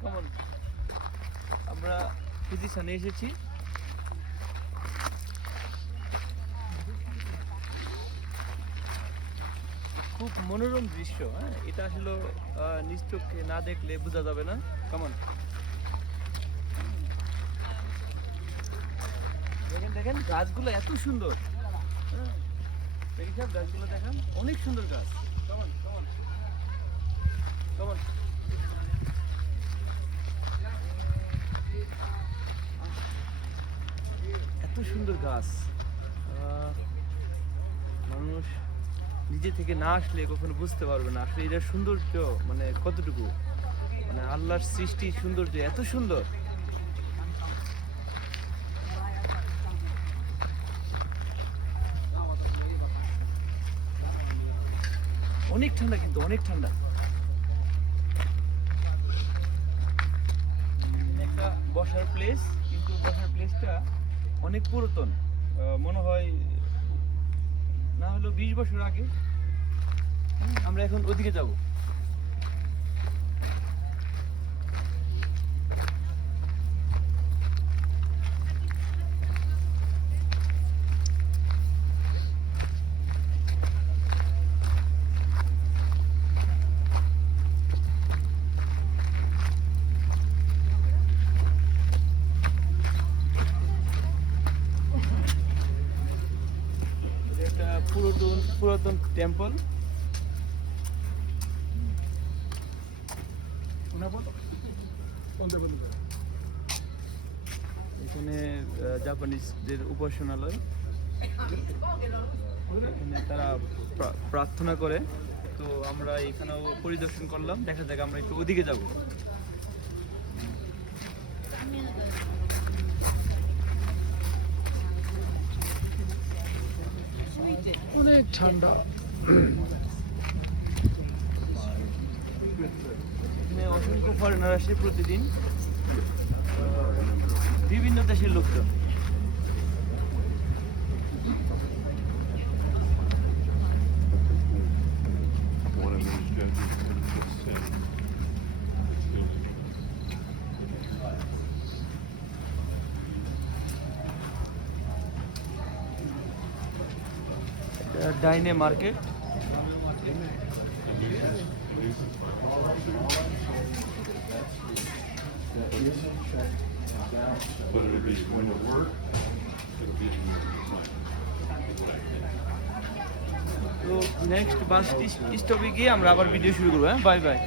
কেমন আমরা ফিজিশানে এসেছি। খুব মনোরম দৃশ্য। হ্যাঁ, এটা আসলে নিজ চোখে না দেখলে বোঝা যাবে না। কেমন দেখেন দেখেন গাছগুলো এত সুন্দর। হ্যাঁ, সব গাছগুলো দেখেন অনেক সুন্দর গাছ। কেমন কেমন কেমন এত সুন্দর গাছ। মানুষ নিজে থেকে না আসলে কখনো বুঝতে পারবে না আসলে এটার সৌন্দর্য মানে কতটুকু, মানে আল্লাহর সৃষ্টি সৌন্দর্য এত সুন্দর। অনেক ঠান্ডা, কিন্তু অনেক ঠান্ডা। একটা বসার প্লেস, কিন্তু বসার প্লেসটা অনেক পুরাতন। মনে হয় না হলো 20 বছর আগে। আমরা এখন ওদিকে যাব। একটা পুরাতন পুরাতন টেম্পল। এখানে জাপানিজদের উপাসনালয়। এখানে তারা প্রার্থনা করে। তো আমরা এখানেও পরিদর্শন করলাম, দেখা যাক আমরা একটু ওদিকে যাব। অনেক ঠান্ডা। এখানে অসংখ্য ফরেনার আসে প্রতিদিন, বিভিন্ন দেশের লোকজন। ডাইনে market. But it'll be when you work, it'll be in your mind. তো নেক্সট বাস স্টপে গিয়ে আমরা আবার ভিডিও শুরু করবো। হ্যাঁ, বাই বাই।